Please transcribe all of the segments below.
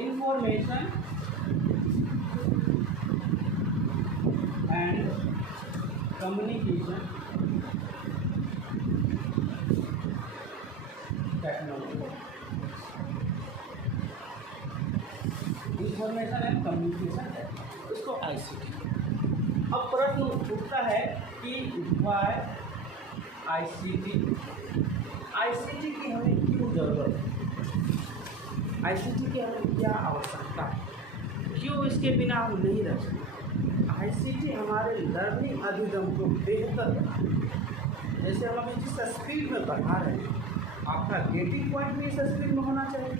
Information and communication technology. Information and communication technology, इसको ICT. अब प्रश्न उठता है कि वाई आईसीटी, आईसीटी की हमें क्यों जरूरत है, आईसीटी की हमें क्या आवश्यकता है, क्यों इसके बिना हम नहीं रह सकते। आईसीटी हमारे लर्निंग अधिगम को बेहतर बनाए। जैसे हम अभी जिस स्पीड में पढ़ा रहे हैं, आपका गेटिंग पॉइंट भी इस स्पीड में होना चाहिए,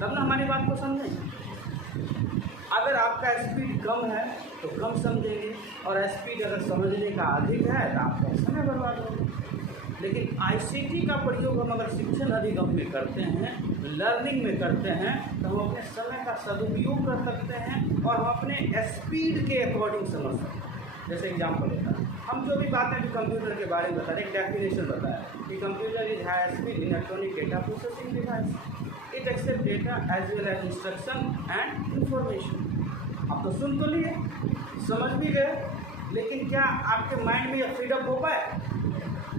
तब ना हमारी बात को समझें। अगर आपका स्पीड कम है तो कम समझेंगे, और स्पीड अगर समझने का अधिक है तो आपका समय बर्बाद होगा। लेकिन आईसीटी का प्रयोग हम अगर शिक्षण अधिगम में करते हैं, लर्निंग में करते हैं, तो हम अपने समय का सदुपयोग कर सकते हैं और हम अपने स्पीड के अकॉर्डिंग समझ सकते हैं। जैसे एग्जाम्पल होता है, हम जो भी बातें भी कंप्यूटर के बारे में बता रहे, एक डेफिनेशन बताया कि computer is high speed electronic data processing device, it accept data as well as instruction and information. आप तो सुन तो लिए, समझ भी गए, लेकिन क्या आपके माइंड में यह फ्रीडम हो पाया?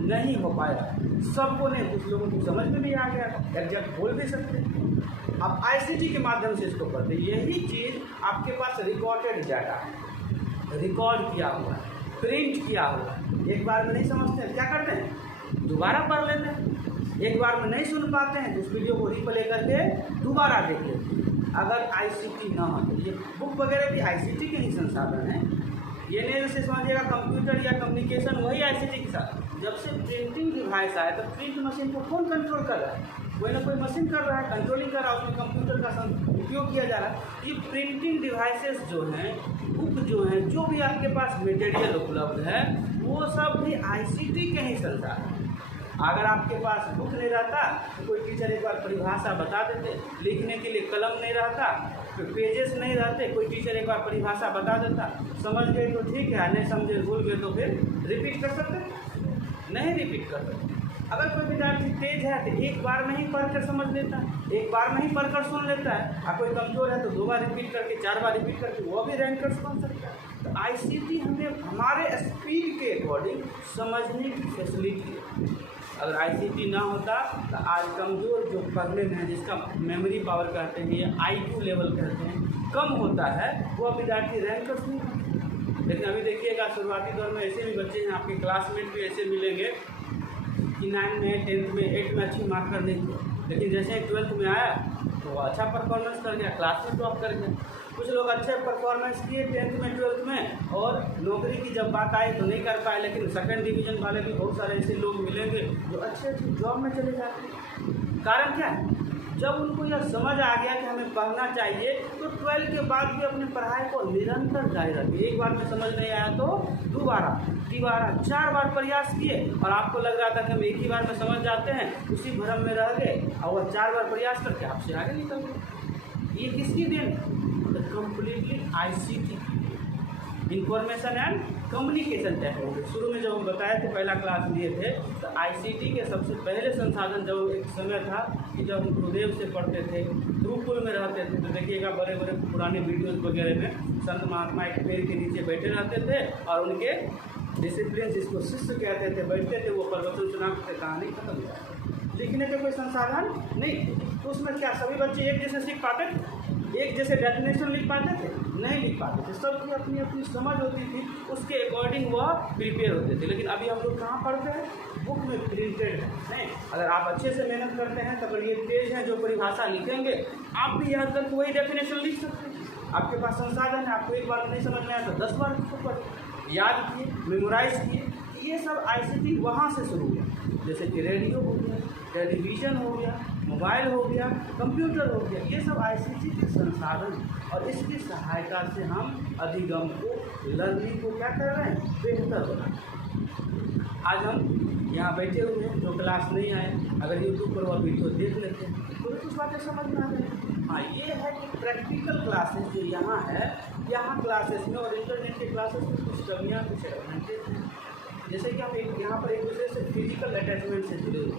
नहीं हो पाया। सबको नहीं, कुछ लोगों को समझ में भी आ गया, एग्जैक्ट बोल भी सकते हैं। अब आईसीटी के माध्यम से इसको पढ़ते, यही चीज़ आपके पास रिकॉर्डेड डाटा है, रिकॉर्ड किया हुआ है, प्रिंट किया हुआ है। एक बार में नहीं समझते हैं, क्या करते हैं? दोबारा पढ़ लेते हैं। एक बार में नहीं सुन पाते हैं तो उस वीडियो को रिप्ले करके दोबारा देख लेते हैं। अगर आईसीटी ना हो तो ये बुक वगैरह भी आईसीटी के ही संसाधन हैं। ये नहीं जैसे समझिएगा कंप्यूटर या कम्युनिकेशन वही आईसीटी के साथ। जब से प्रिंटिंग डिवाइस आया तो प्रिंट मशीन को कौन कंट्रोल कर रहा है? कोई ना कोई मशीन कर रहा है, कंट्रोलिंग कर रहा है, उसमें कंप्यूटर का उपयोग किया जा रहा है। ये प्रिंटिंग डिवाइसेस जो हैं, बुक जो हैं, जो भी आपके पास मटेरियल उपलब्ध है, वो सब भी आईसीटी के ही संसाधन है। अगर आपके पास बुक नहीं रहता तो कोई टीचर एक बार परिभाषा बता देते, लिखने के लिए कलम नहीं रहता, तो पेजेस नहीं रहते, कोई टीचर एक बार परिभाषा बता देता, समझ गए तो ठीक है, नहीं समझे भूल गए तो फिर रिपीट कर सकते, नहीं रिपीट कर सकते। अगर कोई विद्यार्थी तेज है तो एक बार में ही पढ़कर समझ लेता है, एक बार में ही पढ़कर सुन लेता है, और कोई कमजोर है तो 2 बार रिपीट करके, 4 बार रिपीट करके वो भी रैंक कर समझ सकता है। तो आईसीटी हमें हमारे स्पीड के अकॉर्डिंग समझने की फैसिलिटी है। अगर आईसीटी ना होता तो आज कमज़ोर जो पढ़ने में, जिसका मेमोरी पावर कहते हैं या आईक्यू लेवल कहते हैं, कम होता है, वो विद्यार्थी रैंक कर नहीं पाते। लेकिन अभी देखिएगा शुरुआती दौर में ऐसे भी बच्चे हैं, आपके क्लासमेट भी ऐसे मिलेंगे कि 9 में, 10th में, 8 में अच्छी मार्क कर नहीं थे, लेकिन जैसे 12th में आया तो अच्छा परफॉर्मेंस कर गया, क्लास में टॉप कर गया। कुछ लोग अच्छे परफॉर्मेंस किए 10th में, 12th में, और नौकरी की जब बात आई तो नहीं कर पाए, लेकिन सेकंड डिवीज़न वाले भी बहुत सारे ऐसे लोग मिलेंगे जो अच्छे अच्छी जॉब में चले जाते हैं। कारण क्या है? जब उनको यह समझ आ गया कि हमें पढ़ना चाहिए, तो 12th के बाद भी अपनी पढ़ाई को निरंतर जारी रखिए। एक बार में समझ नहीं आया तो दोबारा, तीबारा, 4 बार प्रयास किए, और आपको लग रहा था कि हम एक ही बार में समझ जाते हैं, उसी भ्रम में रह गए, और वह 4 बार प्रयास करके आपसे आगे निकल गए। ये किसकी देन? Completely ICT, information and communication technology. शुरू में जब हम बताए थे, पहला क्लास लिए थे, तो आईसीटी के सबसे पहले संसाधन, जब एक समय था कि जब हम गुरुदेव से पढ़ते थे, गुरुकुल में रहते थे, तो देखिएगा बड़े बड़े पुराने वीडियोस वगैरह में संत महात्मा एक पेड़ के नीचे बैठे रहते थे, और उनके डिसिप्लिन, जिसको शिष्य कहते थे, बैठते थे, वो प्रवचन सुनाते थे, कहानी खत्म हो जाती। लिखने के कोई संसाधन नहीं, तो उसमें क्या सभी बच्चे एक जैसे सीख पाते थे? एक जैसे डेफिनेशन लिख पाते थे? नहीं लिख पाते थे। सबकी अपनी अपनी समझ होती थी, उसके अकॉर्डिंग वह प्रिपेयर होते थे। लेकिन अभी हम लोग कहाँ पढ़ते हैं? बुक में प्रिंटेड है। नहीं, अगर आप अच्छे से मेहनत करते हैं तो अगर ये तेज हैं जो परिभाषा लिखेंगे, आप भी याद करके वही डेफिनेशन लिख सकते हैं। आपके पास संसाधन है, आपको एक बार नहीं समझ में आया तो 10 बार उसको पढ़े, याद किए, मेमोराइज किए। ये सब आईसीटी वहाँ से शुरू हुआ। जैसे कि रेडियो हो गया, टेलीविज़न हो गया, मोबाइल हो गया, कंप्यूटर हो गया, ये सब आईसीटी के संसाधन, और इसकी सहायता से हम अधिगम को, लर्निंग को क्या कर रहे हैं? बेहतर बना रहे हैं। आज हम यहाँ बैठे हुए हैं, जो क्लास नहीं आए, अगर यूट्यूब पर वह वीडियो देख लेते हैं तो कुछ बातें समझ में आ गई। हाँ, ये है कि प्रैक्टिकल क्लासेस जो यहाँ है, यहाँ क्लासेस में और इंटरनेट के क्लासेस में कुछ कमियाँ, कुछ एडवांटेज हैं। जैसे कि हम यहाँ पर एक दूसरे से फिजिकल अटैचमेंट से जुड़े हुए,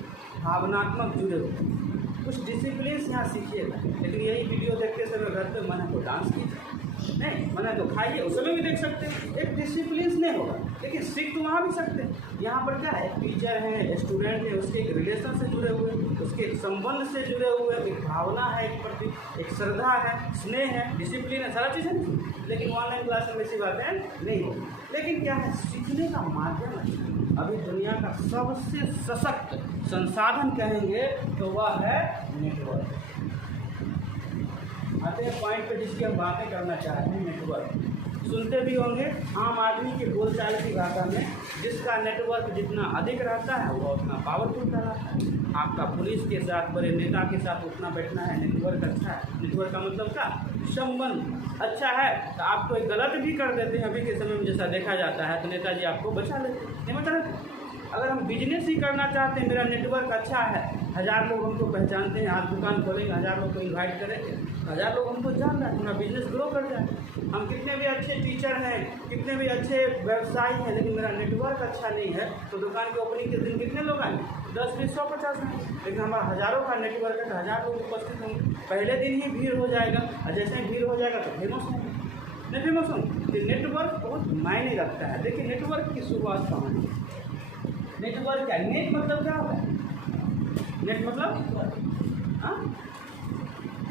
भावनात्मक जुड़े हुए। कुछ डिसिप्लिन यहाँ सीखिएगा। लेकिन यही वीडियो देखते समय घर पे मन है तो डांस कीजिए, नहीं मन है तो खाइए, उस समय भी देख सकते हैं। एक डिसिप्लिन नहीं होगा, लेकिन सीख तो वहाँ भी सकते हैं। यहाँ पर क्या है, टीचर हैं, स्टूडेंट है, उसके एक रिलेशन से जुड़े हुए, उसके एक संबंध से जुड़े हुए, एक भावना है एक प्रति, एक श्रद्धा है, स्नेह है, डिसिप्लिन है, सारा चीज़ है। लेकिन ऑनलाइन क्लास में ऐसी बातें नहीं होगी। लेकिन क्या है, सीखने का माध्यम है। अभी दुनिया का सबसे सशक्त संसाधन कहेंगे तो वह है नेटवर्क। आते हैं पॉइंट पे जिसकी हम बातें करना चाहते हैं, नेटवर्क। सुनते भी होंगे आम आदमी के बोलचाल की भाषा में, जिसका नेटवर्क जितना अधिक रहता है वह उतना पावरफुल रहता है। आपका पुलिस के साथ, बड़े नेता के साथ उठना बैठना है, नेटवर्क अच्छा है। नेटवर्क का मतलब क्या, संबंध अच्छा है तो आप कोई गलत भी कर देते हैं, अभी के समय में जैसा देखा जाता है, तो नेताजी आपको बचा लेते हैं, नहीं बचा लेते। अगर हम बिजनेस ही करना चाहते हैं, मेरा नेटवर्क अच्छा है, 1000 लोग हमको पहचानते हैं, आज दुकान खोलेंगे, 1000 लोग को इन्वाइट करेंगे, 1000 लोग हमको जान रहा है, हमारा बिजनेस ग्रो कर जाए। हम कितने भी अच्छे टीचर हैं, कितने भी अच्छे व्यवसायी हैं, लेकिन मेरा नेटवर्क अच्छा नहीं है तो दुकान के ओपनिंग के दिन कितने लोग आएंगे, 10, 20, 100, 50 हैं। लेकिन हमारा हज़ारों का नेटवर्क है तो 1000 लोग उपस्थित होंगे, पहले दिन ही भीड़ हो जाएगा, और जैसे ही भीड़ हो जाएगा तो फेमस होंगे, नहीं फेमस होंगे। तो नेटवर्क बहुत मायने रखता है। देखिए नेटवर्क की शुरुआत कहाँ है, नेटवर्क क्या, नेट मतलब क्या होता है, नेट मतलब हाँ,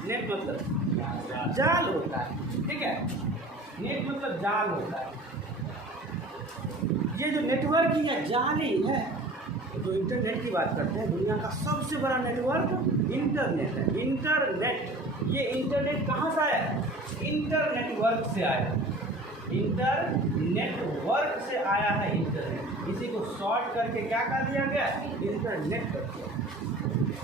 नेट मतलब जाल होता है, ठीक है, नेट मतलब जाल होता है। ये जो नेटवर्क है जाल ही है। जो इंटरनेट की बात करते हैं, दुनिया का सबसे बड़ा नेटवर्क इंटरनेट है। इंटरनेट, ये इंटरनेट कहाँ से आया है, इंटरनेटवर्क से आया है, इंटरनेटवर्क से आया है इंटरनेट। इसी को शॉर्ट करके क्या कर दिया गया, इंटरनेट कर दिया।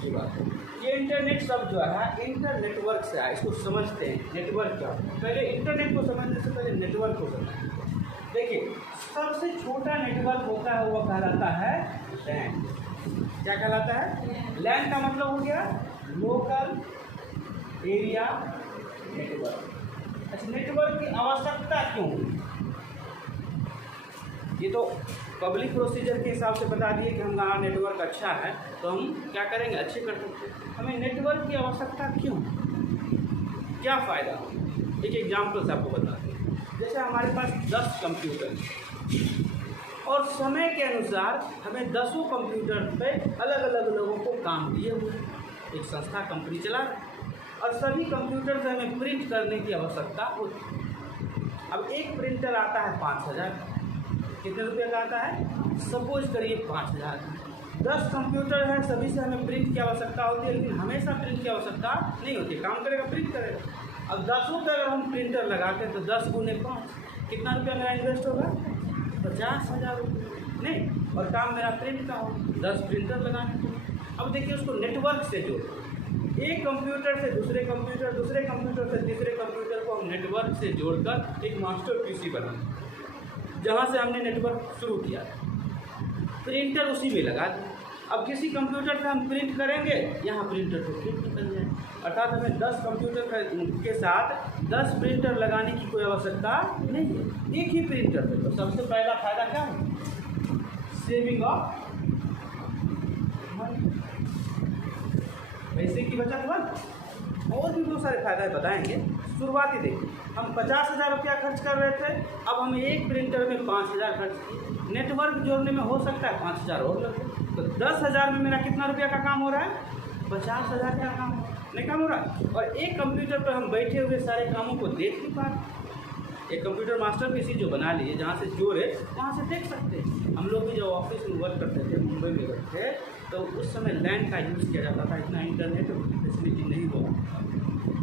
बात है, ये इंटरनेट शब्द जो है इंटरनेटवर्क से आया, इसको समझते हैं नेटवर्क क्या। पहले इंटरनेट को समझने से पहले नेटवर्क को समझते हैं। देखिए सबसे छोटा नेटवर्क होता है वो कहलाता है लैन। क्या कहलाता है, लैन का मतलब हो गया लोकल एरिया नेटवर्क। अच्छा, नेटवर्क की आवश्यकता क्यों, ये तो पब्लिक प्रोसीजर के हिसाब से बता दिए कि हमारा नेटवर्क अच्छा है तो हम क्या करेंगे, अच्छे कर सकते हैं। हमें नेटवर्क की आवश्यकता क्यों, क्या फ़ायदा। एक एग्जाम्पल से आपको बता दें, जैसे हमारे पास 10 कंप्यूटर और समय के अनुसार हमें 10 कंप्यूटर पे अलग अलग लोगों को काम दिए हुए, एक संस्था कंपनी चला रहा है, और सभी कंप्यूटर से हमें प्रिंट करने की आवश्यकता होती है। अब एक प्रिंटर आता है 5000, कितने रुपये का आता है, सपोज करिए 5000। 10 कंप्यूटर हैं, सभी से हमें प्रिंट की आवश्यकता होती है, लेकिन हमेशा प्रिंट की आवश्यकता नहीं होती, काम करेगा प्रिंट करेगा। अब 10 पे अगर हम प्रिंटर लगाते हैं तो 10 गुने 5, कितना रुपया मेरा इन्वेस्ट होगा, 50,000 रुपये नहीं, और काम मेरा प्रिंट का हो, 10 प्रिंटर लगाने को। अब देखिए उसको नेटवर्क से जोड़ो, एक कंप्यूटर से दूसरे कंप्यूटर, दूसरे कंप्यूटर से तीसरे कंप्यूटर को हम नेटवर्क से जोड़कर एक मास्टर पीसी बनाते, जहाँ से हमने नेटवर्क शुरू किया, प्रिंटर उसी में लगा दें। अब किसी कंप्यूटर से हम प्रिंट करेंगे, यहाँ प्रिंटर को प्रिंट कर जाए, अर्थात हमें 10 कंप्यूटर के साथ 10 प्रिंटर लगाने की कोई आवश्यकता नहीं है, एक ही प्रिंटर पे। तो सबसे पहला फायदा क्या है, सेविंग ऑफ मनी, पैसे की बचत हुआ। और भी बहुत सारे फायदे बताएंगे। शुरुआती देखिए, हम 50,000 रुपया खर्च कर रहे थे, अब हम एक प्रिंटर में 5,000 खर्च किए, नेटवर्क जोड़ने में हो सकता है 5,000 और लगे, तो 10,000 में मेरा कितना रुपया का काम हो रहा है, 50,000 का काम नहीं काम हो रहा है। और एक कंप्यूटर पर हम बैठे हुए सारे कामों को देख नहीं पा रहे। एक कंप्यूटर मास्टर पीसी जो बना लिए, जहाँ से जोड़े वहाँ से देख सकते हैं। हम लोग भी जब ऑफिस में वर्क करते थे, मुंबई में रहते थे, तो उस समय लैंड का यूज़ किया जाता था, इतना इंटरनेट फैसिलिटी नहीं हुआ।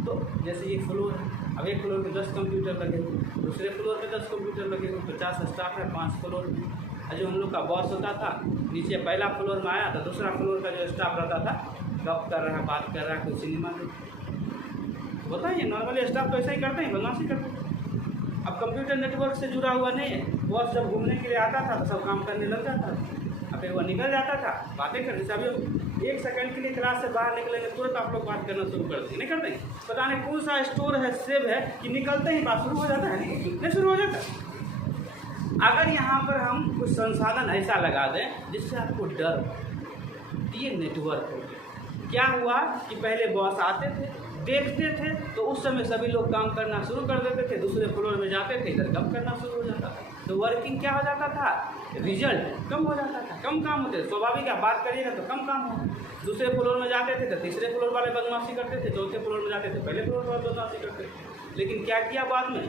तो जैसे एक फ्लोर है, अब एक फ्लोर पे 10 कंप्यूटर लगे, दूसरे फ्लोर पे 10 कंप्यूटर लगे, 50 स्टाफ है 5 फ्लोर में। और जो हम लोग का बॉस होता था, नीचे पहला फ्लोर में आया था, दूसरा फ्लोर का जो स्टाफ रहता था, गप कर रहा है, बात कर रहा है, कोई सिनेमा देख, बताइए नॉर्मली स्टाफ तो ऐसा ही करते हैं, बदमाशी करते हैं। अब कंप्यूटर नेटवर्क से जुड़ा हुआ नहीं है। बॉस जब घूमने के लिए आता था तो सब काम करने लग जाता था, अब फिर वो निकल जाता था, बातें करने से। अभी हम 1 सेकंड के लिए क्लास से बाहर निकलेंगे, तुरंत आप लोग बात करना शुरू कर देंगे, नहीं करते? पता नहीं कौन सा स्टोर है, सेव है कि निकलते ही बात शुरू हो जाता है, नहीं शुरू हो जाता है। अगर यहाँ पर हम कुछ संसाधन ऐसा लगा दें जिससे आपको डर, ये नेटवर्क हो गया। क्या हुआ कि पहले बॉस आते थे, देखते थे, तो उस समय सभी लोग काम करना शुरू कर देते थे, दूसरे फ्लोर में जाते थे, इधर कम करना शुरू हो जाता था, तो वर्किंग क्या हो जाता था, रिजल्ट कम हो जाता था, कम काम होते थे। स्वाभाविक है, बात करिएगा तो कम काम हो। दूसरे फ्लोर में जाते थे तो तीसरे फ्लोर वाले बदमाशी करते थे, चौथे फ्लोर में जाते थे पहले फ्लोर वाले बदमाशी करते थे। लेकिन क्या किया बाद में,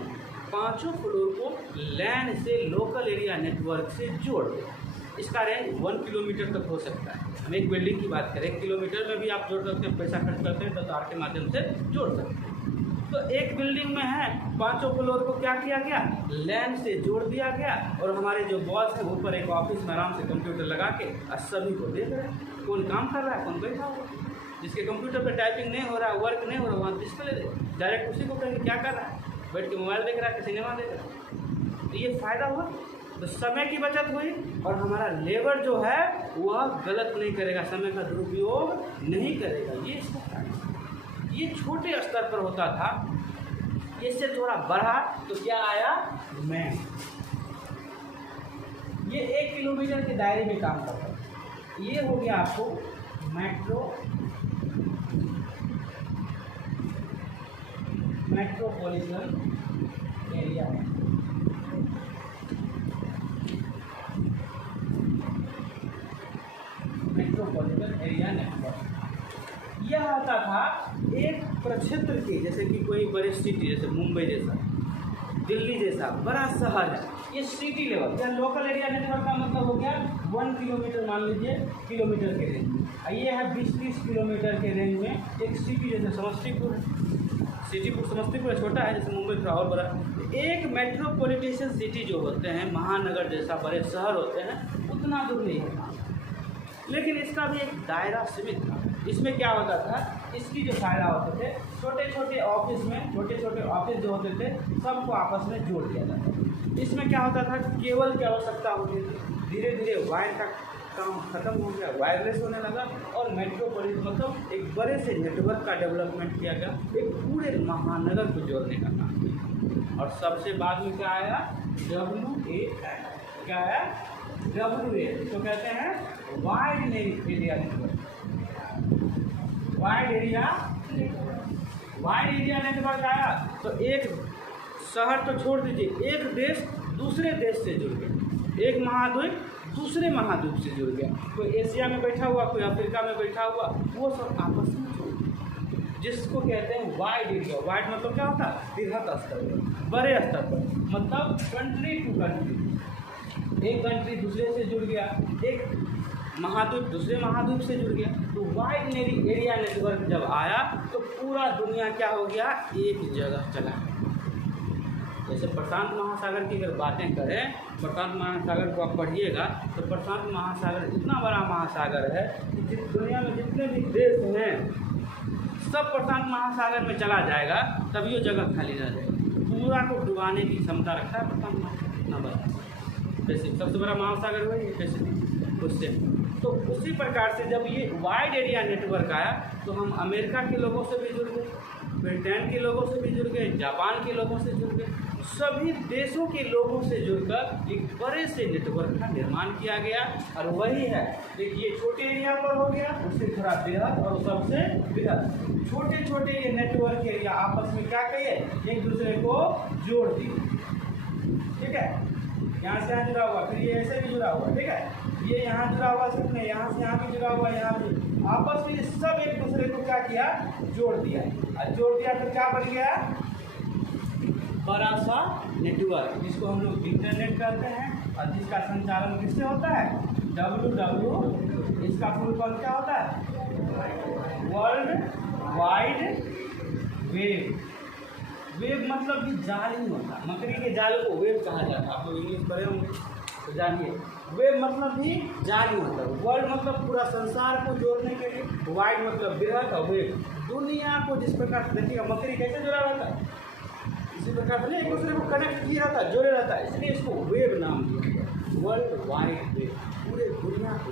पाँचों फ्लोर को लैन से, लोकल एरिया नेटवर्क से जोड़ दिया। इसका रेंज 1 किलोमीटर तक हो सकता है। हम एक बिल्डिंग की बात करें, 1 किलोमीटर में भी आप जोड़ सकते हैं, पैसा खर्च करते हैं तो तार के माध्यम से जोड़ सकते हैं। तो एक बिल्डिंग में है, पांचों फ्लोर को क्या किया गया, लैन से जोड़ दिया गया, और हमारे जो बॉस है ऊपर एक ऑफिस में आराम से कंप्यूटर लगा के सभी को देख रहे हैं, कौन काम कर रहा है, कौन बैठा हुआ। जिसके कंप्यूटर पर टाइपिंग नहीं हो रहा, वर्क नहीं हो रहा, वहाँ डिस्प्ले दे, डायरेक्ट उसी को कहेंगे क्या कर रहा है, बैठ के मोबाइल देख रहा है कि सिनेमा देख रहा है। तो ये फ़ायदा हुआ, तो समय की बचत हुई, और हमारा लेबर जो है वह गलत नहीं करेगा, समय का दुरुपयोग नहीं करेगा। ये इसका फायदा। ये छोटे स्तर पर होता था, इससे थोड़ा बढ़ा तो क्या आया, मैं ये 1 किलोमीटर के दायरे में काम करता है। ये हो गया आपको metropolitan area. Metropolitan area network यह आता था एक प्रक्षेत्र के, जैसे कि कोई बड़े सिटी, जैसे मुंबई जैसा, दिल्ली जैसा बड़ा शहर है, ये सिटी लेवल या लोकल एरिया नेटवर्क का मतलब हो गया 1 किलोमीटर, मान लीजिए किलोमीटर के रेंज में। ये है 20-30 किलोमीटर के रेंज में एक सिटी, जैसे समस्तीपुर है, समस्तीपुर छोटा है, जैसे मुंबई थोड़ा और बड़ा। एक मेट्रोपॉलिटन सिटी जो होते हैं, महानगर जैसा बड़े शहर होते हैं, उतना दूर नहीं होता, लेकिन इसका भी एक दायरा सीमित था। इसमें क्या होता था, इसकी जो दायरा होते थे, छोटे छोटे ऑफिस में, छोटे छोटे ऑफिस जो होते थे सबको आपस में जोड़ दिया जाता था। इसमें क्या होता था, केबल की आवश्यकता होती थी, धीरे धीरे वायर का काम खत्म हो गया, वायरलेस होने लगा, और मेट्रोपॉलिटन मतलब एक बड़े से नेटवर्क का डेवलपमेंट किया गया, एक पूरे महानगर को जोड़ने का काम किया। और सबसे बाद में क्या आया, WA, क्या आया, WA, तो कहते हैं wide area network. Wide area network आया तो एक शहर तो छोड़ दीजिए, एक देश दूसरे देश से जुड़ गया, एक महाद्वीप दूसरे महाद्वीप से जुड़ गया, कोई एशिया में बैठा हुआ, कोई अफ्रीका में बैठा हुआ, वो सब आपस में जुड़ गया, जिसको कहते हैं वाइड एरिया। वाइड मतलब क्या होता है, बृहत स्तर पर, बड़े स्तर पर, मतलब कंट्री टू कंट्री, एक कंट्री दूसरे से जुड़ गया, एक महाद्वीप दूसरे महाद्वीप से जुड़ गया। तो वाइड एरिया नेटवर्क जब आया तो पूरा दुनिया क्या हो गया, एक जगह चला। जैसे प्रशांत महासागर की अगर बातें करें, प्रशांत महासागर को आप पढ़िएगा तो प्रशांत महासागर इतना बड़ा महासागर है कि दुनिया में जितने भी देश हैं सब प्रशांत महासागर में चला जाएगा, तभी वो जगह खाली रह जाएगी। पूरा को डुबाने की क्षमता रखता है प्रशांत महासागर, इतना बड़ा। पैसिफिक सबसे बड़ा महासागर वही है, पैसिफिक, उससे। तो उसी प्रकार से जब ये वाइड एरिया नेटवर्क आया तो हम अमेरिका के लोगों से भी जुड़ गए, ब्रिटेन के लोगों से भी जुड़ गए, जापान के लोगों से जुड़ गए, सभी देशों के लोगों से जुड़कर एक बड़े से नेटवर्क का निर्माण किया गया। और वही है, देखिए छोटे एरिया पर हो गया, उससे थोड़ा बृहद और सबसे बृहद, छोटे छोटे ये नेटवर्क एरिया आपस में क्या कहिए, एक दूसरे को जोड़ दिए। ठीक है, यहाँ से यहाँ जुड़ा हुआ, फिर ये ऐसे भी जुड़ा हुआ, ठीक है, ये यहाँ जुड़ा हुआ, सिर्फ नहीं, यहाँ से यहाँ भी जुड़ा हुआ, यहाँ भी, आपस में सब एक दूसरे को क्या किया, जोड़ दिया। और जोड़ दिया तो क्या बन गया, बड़ा सा नेटवर्क, जिसको हम लोग इंटरनेट कहते हैं, और जिसका संचालन किससे होता है, WW, इसका फुल फॉर्म क्या होता है, वर्ल्ड वाइड वेब। वेब मतलब कि जाल ही होता है, मकड़ी के जाल को वेब कहा जाता है। आप लोग इंग्लिश पढ़े होंगे तो जानिए, वेब मतलब भी जाल ही होता है। वर्ल्ड मतलब पूरा संसार को जोड़ने के लिए, वाइड मतलब बृहद, और वेब दुनिया को जिस प्रकार देखिएगा, मकड़ी कैसे जुड़ा रहता है, इसी प्रकार से एक दूसरे को कनेक्ट किया रहता है, जोड़े रहता है, इसलिए इसको वेब नाम दिया गया, वर्ल्ड वाइड वेब, पूरे दुनिया को।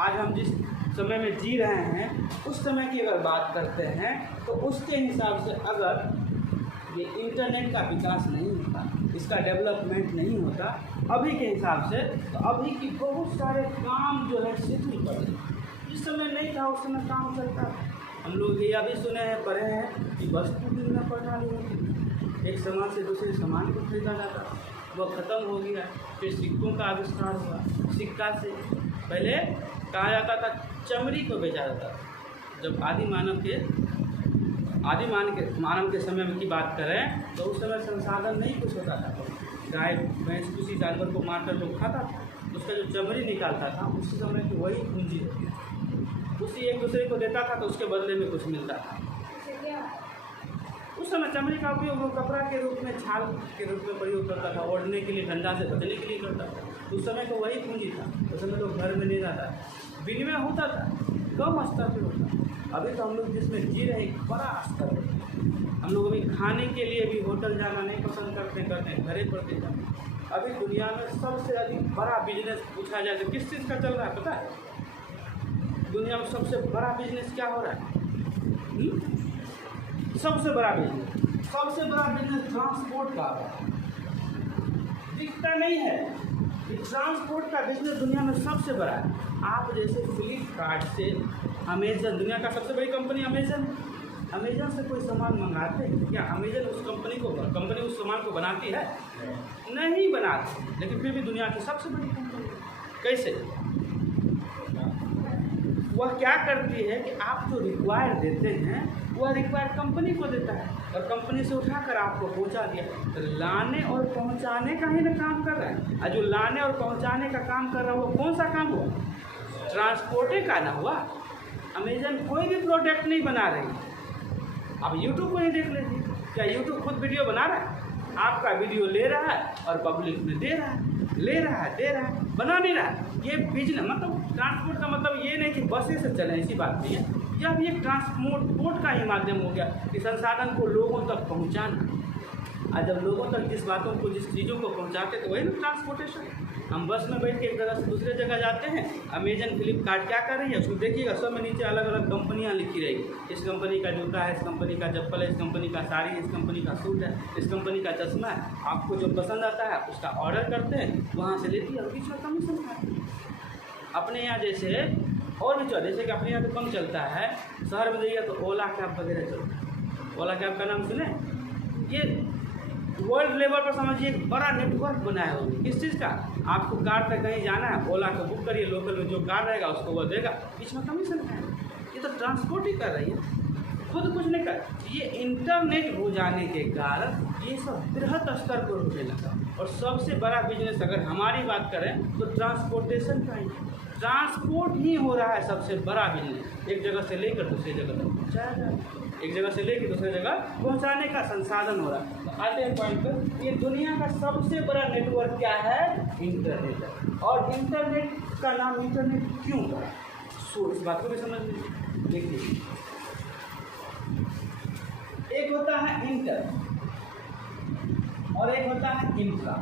आज हम जिस समय में जी रहे हैं उस समय की अगर बात करते हैं तो उसके हिसाब से अगर ये इंटरनेट का विकास नहीं होता, इसका डेवलपमेंट नहीं होता अभी के हिसाब से, तो अभी की बहुत सारे काम जो है शिथिल पड़ रहे हैं। जिस समय नहीं था उस समय काम चलता था। हम लोग ये अभी सुने हैं, पढ़े हैं कि वस्तु विनिमय प्रणाली होती, एक सामान से दूसरे सामान को खरीदा जाता, वह खत्म हो गया। फिर सिक्कों का आविष्कार हुआ। सिक्का से पहले कहा जाता था चमड़ी को बेचा जाता था। जब मानव के समय की बात करें तो उस समय संसाधन नहीं कुछ होता था। गाय भैंस किसी जानवर को मारकर लोग खाता था, उसका जो चमड़ी निकालता था उस समय की वही पूंजी होती थी। उसी एक दूसरे को देता था तो उसके बदले में कुछ मिलता था। उस समय चमड़ी का उपयोग वो कपड़ा के रूप में, छाल के रूप में प्रयोग करता था, ओढ़ने के लिए, ठंडा से बचने के लिए करता था। उस समय को वही पूंजी था। उस समय लोग घर में नहीं रहता, विनिमय होता था, कम स्तर पर होता। अभी तो हम लोग जिसमें जी रहे एक बड़ा स्तर है। हम लोग अभी खाने के लिए भी होटल जाना नहीं पसंद करते हैं, घरे पड़ते जाते। अभी दुनिया में सबसे अधिक बड़ा बिजनेस पूछा जाए तो किस चीज़ का चल रहा है पता है? दुनिया में सबसे बड़ा बिजनेस क्या हो रहा है? सबसे बड़ा बिजनेस ट्रांसपोर्ट का है। दिखता नहीं है कि ट्रांसपोर्ट का बिजनेस दुनिया में सबसे बड़ा है। आप जैसे फ्लिपकार्ट से अमेजन, दुनिया का सबसे बड़ी कंपनी अमेजन से कोई सामान मंगाते हैं क्या? अमेजन उस कंपनी उस सामान को बनाती है? नहीं बनाती, लेकिन फिर भी दुनिया की सबसे बड़ी कंपनी। कैसे? वह क्या करती है कि आप जो रिक्वायर देते हैं वह रिक्वायर कंपनी को देता है और कंपनी से उठाकर आपको पहुंचा दिया। तो लाने और पहुंचाने का ही ना काम कर रहा है। और जो लाने और पहुंचाने का काम कर रहा है वो कौन सा काम हुआ? ट्रांसपोर्टिंग का ना हुआ। अमेजन कोई भी प्रोडक्ट नहीं बना रही। आप यूट्यूब को ही देख लीजिए, क्या यूट्यूब खुद वीडियो बना रहा है? आपका वीडियो ले रहा है और पब्लिक में दे रहा है, दे रहा है, बना नहीं रहा है। ये बिजनेस मतलब ट्रांसपोर्ट का मतलब ये नहीं कि बसें से चलें, ऐसी बात नहीं है। या भी एक ट्रांसपोर्ट का ही माध्यम हो गया कि संसाधन को लोगों तक पहुंचाना। और जब लोगों तक जिस चीज़ों को पहुंचाते तो वही ना ट्रांसपोर्टेशन। हम बस में बैठ के एक जगह से दूसरे जगह जाते हैं। अमेजन फ्लिपकार्ट क्या कर रही है उसमें देखिएगा, सब में नीचे अलग अलग कंपनियां लिखी रहेगी। इस कंपनी का जूता है, इस कंपनी का चप्पल है, इस कंपनी का साड़ी है, इस कंपनी का सूट है, इस कंपनी का चश्मा है। आपको जो पसंद आता है उसका ऑर्डर करते हैं, वहाँ से लेती है और बीच में कमीशन खाते हैं। अपने यहाँ जैसे और भी जैसे कि अपने यहाँ तो कम चलता है, शहर में जाइए तो ओला कैब वगैरह चलता है। ओला कैब का नाम सुने? ये वर्ल्ड लेवल पर समझिए एक बड़ा नेटवर्क बनाया होगा। किस चीज़ का? आपको कार तक कहीं जाना है, ओला को बुक करिए, लोकल में जो कार रहेगा उसको वो देगा, बीच में कमीशन है। ये तो ट्रांसपोर्ट ही कर रही है, खुद कुछ नहीं कर। ये इंटरनेट हो जाने के कारण ये सब बृहत स्तर पर होने लगा। और सबसे बड़ा बिजनेस अगर हमारी बात करें तो ट्रांसपोर्टेशन का ही, ट्रांसपोर्ट ही हो रहा है सबसे बड़ा बिजनेस। एक जगह से लेकर दूसरी जगह तक पहुँचाया जाए, एक जगह से लेकर दूसरी जगह पहुँचाने का संसाधन हो रहा है। तो आते हैं पॉइंट पर, ये दुनिया का सबसे बड़ा नेटवर्क क्या है? इंटरनेट है। और इंटरनेट का नाम इंटरनेट क्यों पड़ा? इस बात को भी समझ लीजिए। देखिए, एक होता है इंटर और एक होता है इंट्रा।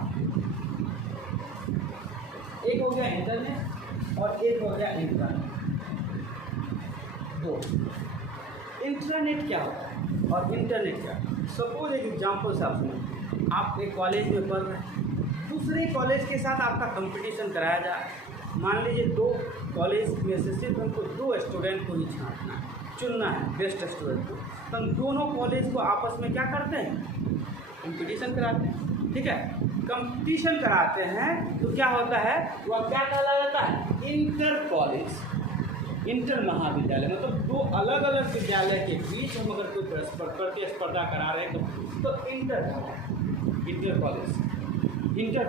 एक हो गया इंटरनेट और एक हो गया इंट्रानेट। दो। इंटरनेट क्या होता है और इंटरनेट क्या? सपोज एक एग्जाम्पल से आप सुनो, आप एक कॉलेज में पढ़ रहे हैं, दूसरे कॉलेज के साथ आपका कंपटीशन कराया जाए। मान लीजिए 2 कॉलेज में से सिर्फ हमको 2 स्टूडेंट को ही छांटना है, चुनना है बेस्ट स्टूडेंट को। तो हम दोनों कॉलेज को आपस में क्या करते हैं? कंपटीशन कराते हैं। ठीक है, कंपटीशन कराते हैं तो क्या होता है? वह क्या कहला जाता है? इंटर कॉलेज, इंटर महाविद्यालय। मतलब 2 अलग अलग विद्यालय के बीच हम अगर कोई प्रतिस्पर्धा करा रहे हैं तो इंटर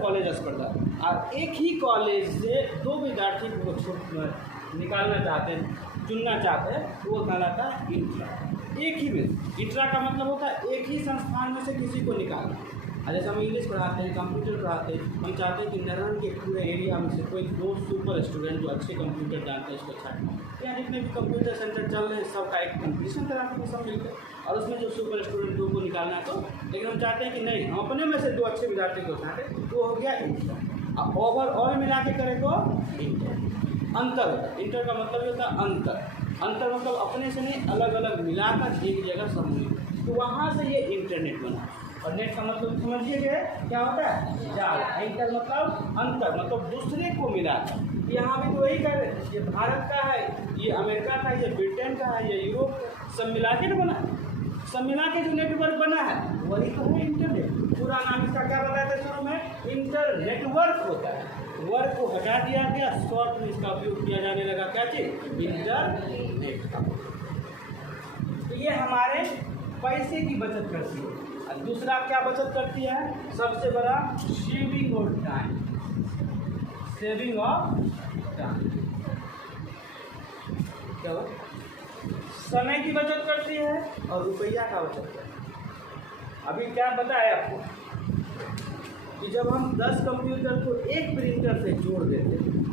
कॉलेज स्पर्धा। और एक ही कॉलेज से 2 विद्यार्थी को निकालना चाहते हैं, चुनना चाहते हैं, तो वो कहलाता है इंट्रा। एक ही में इंट्रा का मतलब होता है एक ही संस्थान में से किसी को निकालना। जैसे हम इंग्लिश पढ़ाते हैं, कंप्यूटर पढ़ाते हैं, हम चाहते हैं कि नारायण के पूरे एरिया में से कोई 2 सुपर स्टूडेंट जो अच्छे कंप्यूटर जानते हैं उसको छांटना। यहाँ जितने भी कंप्यूटर सेंटर चल रहे हैं सबका एक कंपटीशन कराते हैं सब मिलकर, और उसमें जो सुपर स्टूडेंट 2 को निकालना है तो। लेकिन हम चाहते हैं कि नहीं, हम अपने में से 2 अच्छे विद्यार्थी को छांटें, तो हो गया इंटर। अब ओवरऑल मिला के करें तो इंटर। अंतर होता है, इंटर का मतलब होता है अंतर मतलब अपने से नहीं, अलग अलग मिलाकर एक जगह समूहित, तो वहाँ से ये इंटरनेट बना। और नेट का मतलब समझिए क्या होता है? जाल। इंटर मतलब अंतर, मतलब दूसरे को मिलाकर। यहाँ भी तो वही कर रहे हैं, ये भारत का है, ये अमेरिका का है, ये ब्रिटेन का है, ये यूरोप का, सब मिला के तो बना है। सब मिला के जो नेटवर्क बना है वही तो है इंटरनेट। पूरा नाम इसका क्या बताया था शुरू में? इंटरनेटवर्क होता है। वर्क को हटा दिया गया, शॉर्ट में इसका उपयोग किया जाने लगा। क्या चीज? इंटरनेट का। तो ये हमारे पैसे की बचत करती है। और दूसरा क्या बचत करती है? सबसे बड़ा saving of time. Saving of time क्या हुआ? समय की बचत करती है और रुपया का बचत करती है। अभी क्या बताया आपको कि जब हम 10 कंप्यूटर को एक प्रिंटर से जोड़ देते हैं,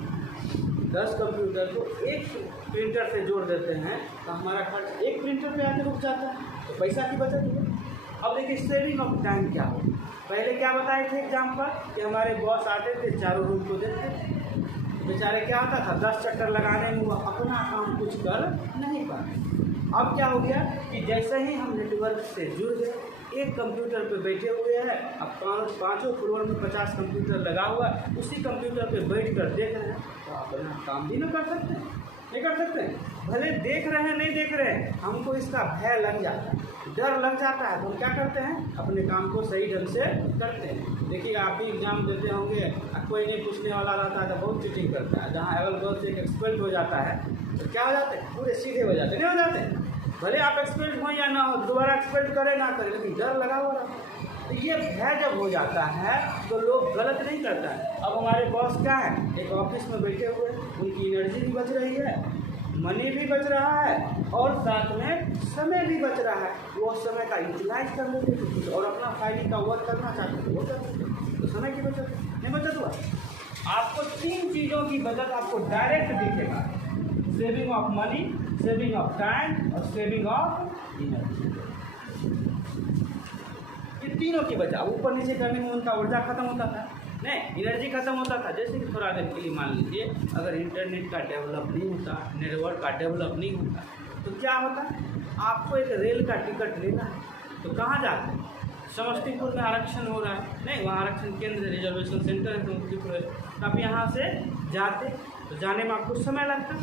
10 कंप्यूटर को एक प्रिंटर से जोड़ देते हैं तो हमारा खर्च एक प्रिंटर पे आके रुक जाता है, तो पैसा की बचत हुई। अब देखिए सेविंग ऑफ टाइम क्या हो। पहले क्या बताए थे एग्जाम पर कि हमारे बॉस आते थे, चारों रूम को देखते थे, बेचारे क्या होता था 10 चक्कर लगाने में वो अपना काम कुछ कर नहीं पाते। अब क्या हो गया कि जैसे ही हम नेटवर्क से जुड़ गए, एक कंप्यूटर पे बैठे हुए हैं, अब पाँचों फ्लोर में 50 कंप्यूटर लगा हुआ है, उसी कंप्यूटर पे बैठ कर देख रहे हैं, तो अपना काम भी ना कर सकते हैं, नहीं कर सकते हैं। भले देख रहे हैं नहीं देख रहे हैं, हमको इसका भय लग जाता है, डर लग जाता है, तो हम क्या करते हैं? अपने काम को सही ढंग से करते हैं। देखिए आप भी एग्जाम देते होंगे, कोई नहीं पूछने वाला रहता है तो बहुत चीटिंग करता है। जहाँ एवल बॉल से एक एक्सपर्ट हो जाता है तो क्या हो जाते हैं? पूरे सीधे हो जाते हैं, नहीं हो जाते हैं? भले आप एक्सपर्ट हो या ना हो, दोबारा एक्सपर्ट करें ना करें, लेकिन डर लगा हुआ रहता है। तो ये भय जब हो जाता है तो लोग गलत नहीं करता है। अब हमारे बॉस क्या है? एक ऑफिस में बैठे हुए, उनकी एनर्जी भी बच रही है, मनी भी बच रहा है और साथ में समय भी बच रहा है। वो समय का यूटिलाइज कर लेते कुछ और अपना फाइलिंग का वर्क करना चाहते हैं वो कर सकते, तो समय की बचत नहीं बचत हुआ। आपको 3 चीज़ों की बचत आपको डायरेक्ट दिखेगा, saving of money, saving of time और सेविंग ऑफ एनर्जी। ये तीनों की बचत। ऊपर नीचे करने में उनका ऊर्जा खत्म होता था, नहीं एनर्जी खत्म होता था। जैसे कि थोड़ा देर के लिए मान लीजिए अगर इंटरनेट का डेवलप नहीं होता, नेटवर्क का डेवलप नहीं होता तो क्या होता? आपको एक रेल का टिकट लेना है तो कहाँ जाते हैं? समस्तीपुर में आरक्षण हो रहा है, नहीं वहाँ आरक्षण केंद्र रिजर्वेशन सेंटर है समस्तीपुर है, तो आप यहाँ से जाते तो जाने में आपको समय लगता,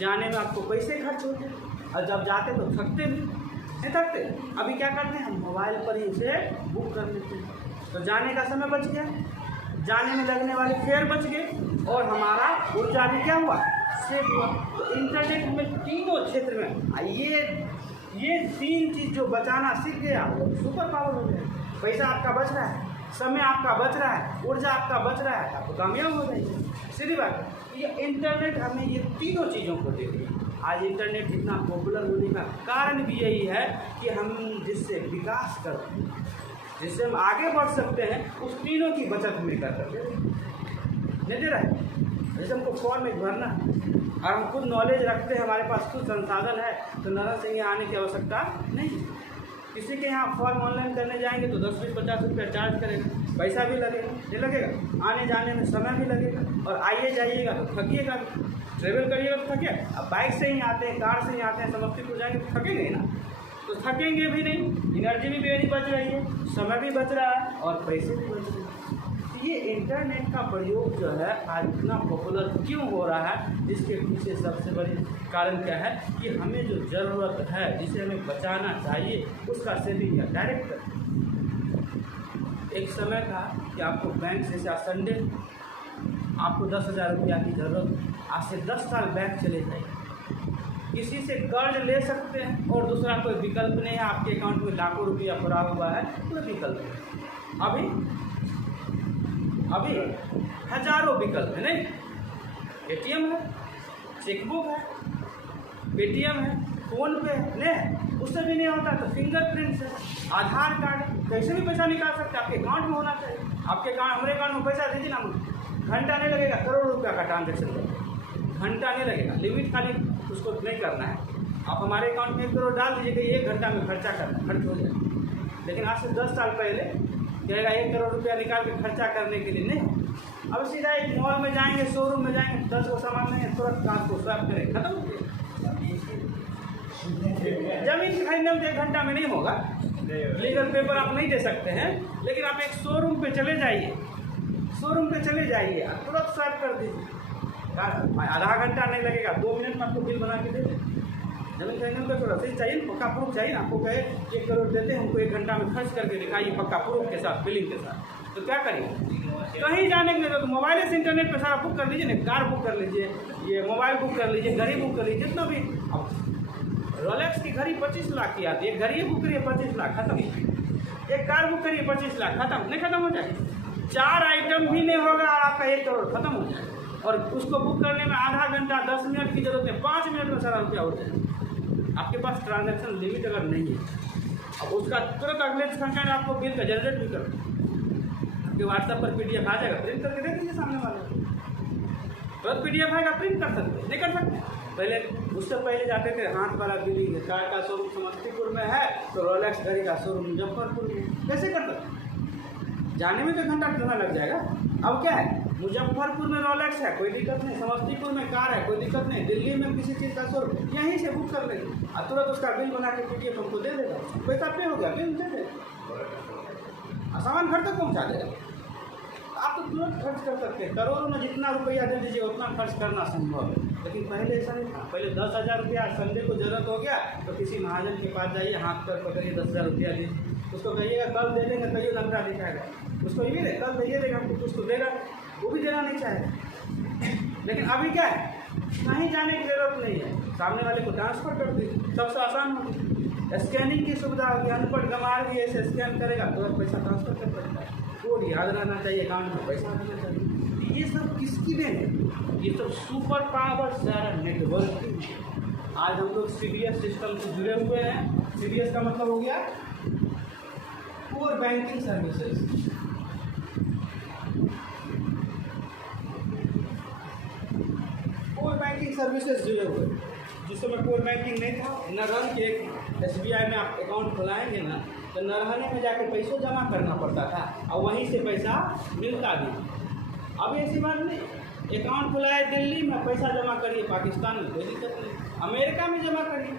जाने में आपको पैसे खर्च होते और जब जाते तो थकते भी नहीं थकते। अभी क्या करते हैं? हम मोबाइल पर ही उसे बुक कर लेते हैं, तो जाने का समय बच गया, जाने में लगने वाले फेयर बच गए और हमारा ऊर्जा भी क्या हुआ? सेव हुआ। तो इंटरनेट में तीनों क्षेत्र में ये 3 चीज़ जो बचाना सीख गया वो सुपर पावर हो गया। पैसा आपका बच रहा है, समय आपका बच रहा है, ऊर्जा आपका बच रहा है, आपको कामयाब हो जाएगी। सीधी बात। ये इंटरनेट हमें ये तीनों चीज़ों को दे दिया। आज इंटरनेट इतना पॉपुलर होने का कारण भी यही है कि हम जिससे विकास करते हैं, जिससे हम आगे बढ़ सकते हैं, उस तीनों की बचत हमें कर सकते हैं। नहीं दे रहा है? जैसे हमको फॉर्म में भरना और हम खुद नॉलेज रखते हैं, हमारे पास खुद संसाधन है, तो नगर से यहाँ आने की आवश्यकता नहीं। किसी के यहाँ फॉर्म ऑनलाइन करने जाएंगे तो 10-50 रुपया चार्ज करेगा, पैसा भी लगेगा, नहीं लगेगा? आने जाने में समय भी लगेगा और आइए जाइएगा तो थकिएगा, ट्रेवल करिएगा तो थके। अब बाइक से ही आते हैं, कार से ही आते हैं, समस्तीपुर जाएंगे तो थकेंगे ना, तो थकेंगे भी नहीं, एनर्जी भी मेरी बच रही है, समय भी बच रहा है और पैसे भी बच रहे हैं। ये इंटरनेट का प्रयोग जो है आज इतना पॉपुलर क्यों हो रहा है? जिसके पीछे सबसे बड़ी कारण क्या है कि हमें जो ज़रूरत है, जिसे हमें बचाना चाहिए, उसका सेविंग या डायरेक्ट कर। एक समय था कि आपको बैंक से संडे आपको 10,000 रुपया की ज़रूरत, आज से 10 साल बैंक चले जाइए, किसी से कर्ज ले सकते हैं और दूसरा कोई विकल्प नहीं है। आपके अकाउंट में लाखों रुपया पड़ा हुआ है, कोई विकल्प नहीं। अभी हजारों विकल्प है, नहीं? एटीएम है, चेकबुक है, पेटीएम है, फोन पे है, उससे भी नहीं होता तो फिंगरप्रिंट्स है, आधार कार्ड, कैसे भी पैसा निकाल सकते हैं। आपके अकाउंट में होना चाहिए। आपके अकाउंट, हमारे अकाउंट में पैसा दीजिए ना, घंटा नहीं लगेगा, करोड़ों रुपया का ट्रांजेक्शन घंटा नहीं लगेगा। लिमिट खाली उसको नहीं करना है। आप हमारे अकाउंट में 1 करोड़ डाल दीजिए कि 1 घंटा में खर्चा करना, खर्च हो जाए। लेकिन आज से 10 साल पहले कहेगा 1 करोड़ रुपया निकाल के खर्चा करने के लिए नहीं। अब सीधा एक मॉल में जाएंगे, शोरूम में जाएंगे, 10 को सामान लेंगे, तुरंत कार्ड को स्वैप करें, खत्म हो गया। जमीन खरीदने में 1 घंटा में नहीं होगा, लीगल पेपर आप नहीं दे सकते हैं, लेकिन आप एक शोरूम पे चले जाइए, शोरूम पे चले जाइए, तुरंत स्वैप कर दीजिए, आधा घंटा नहीं लगेगा, 2 मिनट में आपको बिल बना के दे दें। जमीन खरीदने को तो रसीद चाहिए, पक्का प्रूफ चाहिए। आपको कहे 1 करोड़ देते हैं, हमको 1 घंटा में खर्च करके दिखाइए पक्का प्रूफ के साथ, बिलिंग के साथ, तो क्या करिए? कहीं जाने के लिए तो मोबाइल से इंटरनेट पे सारा बुक कर लीजिए ना, कार बुक कर लीजिए, ये मोबाइल बुक कर लीजिए, घड़ी बुक कर लीजिए, जितना भी। अब रोलेक्स की घड़ी 25 लाख की आती है, घड़ी बुक करिए 25 लाख, खत्म। एक कार बुक करिए 25 लाख, खत्म। नहीं खत्म हो जाए? 4 आइटम भी नहीं होगा और आपका 1 करोड़ खत्म हो जाए। और उसको बुक करने में आधा घंटा 10 मिनट की जरूरत है, 5 मिनट में सारा रुपया हो जाए। आपके पास ट्रांजैक्शन लिमिट अगर नहीं है, अब उसका तुरंत अगले सेकंड आपको बिल का जनरेट भी कर आपके व्हाट्सएप पर PDF आ जाएगा, प्रिंट करके दे दीजिए सामने वाले को। तुरंत PDF आएगा, प्रिंट कर सकते, नहीं कर सकते? पहले उससे पहले जाते थे हाथ वाला बिलिंग, कार का शोरूम समस्तीपुर में है तो रोलेक्स घड़ी का शोरूम मुजफ्फरपुर में, कैसे कर सकते? जाने में तो घंटा कितना लग जाएगा। अब क्या है, मुजफ्फरपुर में रोलेक्स है, कोई दिक्कत नहीं, समस्तीपुर में कार है, कोई दिक्कत नहीं, दिल्ली में किसी चीज़ का शोरूम, यहीं से बुक कर लेंगे और तुरंत उसका बिल बना के PDF हमको दे देगा, पैसा पे हो गया, बिल दे देगा, सामान घर तक पहुँचा देगा। आप तो तुरंत खर्च कर सकते हैं, करोड़ों में जितना रुपया दे दीजिए उतना खर्च करना संभव है। लेकिन पहले ऐसा नहीं था। पहले 10,000 रुपया संडे को जरूरत हो गया तो किसी महाजन के पास जाइए, हाथ पर पकड़िए, 10,000 रुपया दीजिए, उसको कहिएगा कल दे देंगे, कहिए नंबरा दिखाएगा, उसको ये नहीं कल दे देगा, हमको कुछ तो देगा, वो भी देना नहीं चाहेगा। लेकिन अभी क्या है, कहीं जाने की जरूरत नहीं है, सामने वाले को ट्रांसफर कर दीजिए, सबसे आसान हो गया। स्कैनिंग की सुविधा होगी, अनपढ़ गंवार भी ऐसे स्कैन करेगा तो पैसा ट्रांसफर कर सकता है। कोड याद रहना चाहिए, अकाउंट में पैसा रहना चाहिए। ये सब किसकी देन है? ये सब सुपर पावर सारा नेटवर्किंग। आज हम लोग CDS सिस्टम से जुड़े हुए हैं। CDS का मतलब हो गया core banking services. Core banking services जुड़े हुए, जिस समय कोर बैंकिंग नहीं था, न रन के SBI में आप अकाउंट खुलाएंगे ना तो नरहने में जाकर पैसों जमा करना पड़ता था और वहीं से पैसा मिलता भी। अब ऐसी बात नहीं, अकाउंट खुलाए दिल्ली में, पैसा जमा करिए पाकिस्तान में, कोई दिक्कत नहीं, अमेरिका में जमा करिए,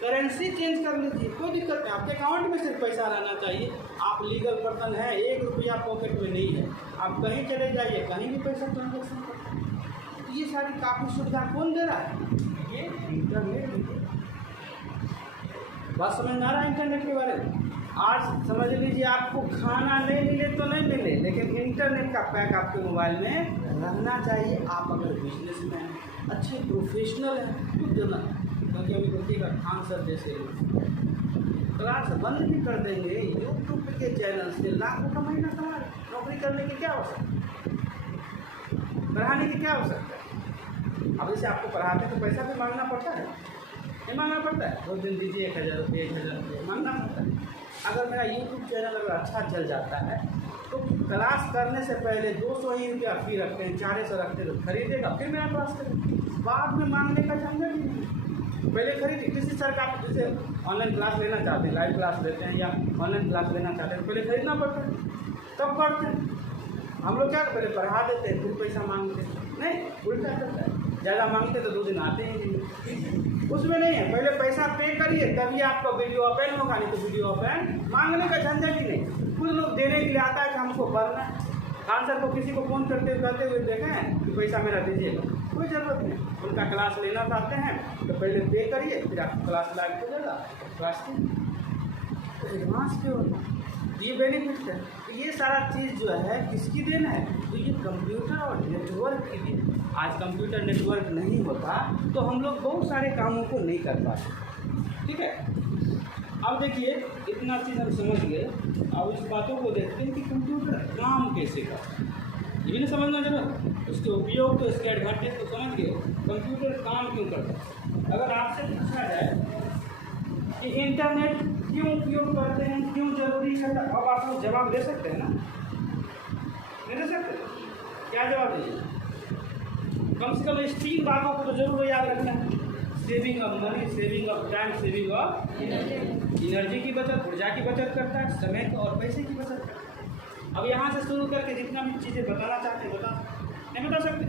करेंसी चेंज कर लीजिए, कोई दिक्कत नहीं। आपके अकाउंट में सिर्फ पैसा रहना चाहिए। आप लीगल पर्सन हैं, 1 रुपया पॉकेट में नहीं है, आप कहीं चले जाइए, कहीं भी पैसा ट्रांजेक्शन कर। ये सारी काफ़ी सुविधा कौन दे रहा है? ये इंटरनेट। बात समझ में आ रहा है इंटरनेट के बारे में? आज समझ लीजिए आपको खाना नहीं मिले तो नहीं मिले, लेकिन इंटरनेट का पैक आपके मोबाइल में रहना चाहिए। आप अगर बिजनेसमैन अच्छे प्रोफेशनल हैं तो देना, क्योंकि अभी देखिएगा खान सर जैसे क्लास बंद भी कर देंगे, यूट्यूब के चैनल से लाखों का महीना कमा, नौकरी करने की क्या आवश्यकता, पढ़ाने की क्या आवश्यकता है? अब जैसे आपको पढ़ाते तो पैसा भी मांगना पड़ता है, नहीं मांगना पड़ता है? 2 दिन दीजिए 1,000 रुपये, 1,000 रुपये मांगना पड़ता है। अगर मेरा यूट्यूब चैनल अगर अच्छा चल जाता है तो क्लास करने से पहले 200 ही रुपया फी रखते हैं, 400 रखते हैं, तो खरीदेगा फिर मेरा क्लास करेगा, बाद में मांगने का झंझट ही नहीं। पहले खरीदे। किसी सर का आप जैसे ऑनलाइन क्लास लेना चाहते हैं, लाइव क्लास लेते हैं या ऑनलाइन क्लास लेना चाहते हैं, तो पहले खरीदना पड़ता है, तब पढ़ते हैं। हम लोग क्या पहले पढ़ा देते हैं फिर पैसा मांगते हैं, नहीं उल्टा करता है, ज़्यादा मांगते तो 2 दिन आते ही नहीं। उसमें नहीं है, पहले पैसा पे करिए तभी आपका वीडियो ओपन होगा, नहीं तो वीडियो ओपन मांगने का झंझट ही नहीं। कुछ लोग देने के लिए आता है कि हमको पढ़ना है। खान सर को किसी को फ़ोन करते हुए कहते हुए देखे हैं कि पैसा मेरा दीजिएगा, कोई ज़रूरत नहीं। उनका क्लास लेना चाहते हैं तो पहले पे करिए, फिर आपको क्लास लाइव हो जाएगा, क्लास की एडवांस पे होगा, ये बेनिफिट है। तो ये सारा चीज़ जो है किसकी देन है? तो ये कंप्यूटर और नेटवर्क की देन। आज कंप्यूटर नेटवर्क नहीं होता तो हम लोग बहुत सारे कामों को नहीं कर पाते। ठीक है, अब देखिए इतना चीज़ हम समझ गए, अब इस बातों को देखते हैं कि कंप्यूटर काम कैसे करता है, ये भी नहीं समझना जरूरत। उसके उपयोग तो इसके एडवांटेज तो समझ गए, कंप्यूटर काम क्यों करता है। अगर आपसे पूछा जाए कि इंटरनेट क्यों उपयोग करते हैं, क्यों जरूरी है, अब आप लोग जवाब दे सकते हैं ना? नहीं दे सकते? क्या जवाब दीजिए? कम से कम इस 3 बातों को तो जरूर याद रखना है। Saving of money, saving of time, saving of energy की बचत, ऊर्जा की बचत करता है, समय को और पैसे की बचत करता है। अब यहाँ से शुरू करके जितना भी चीज़ें बताना चाहते हैं बता, नहीं बता सकते?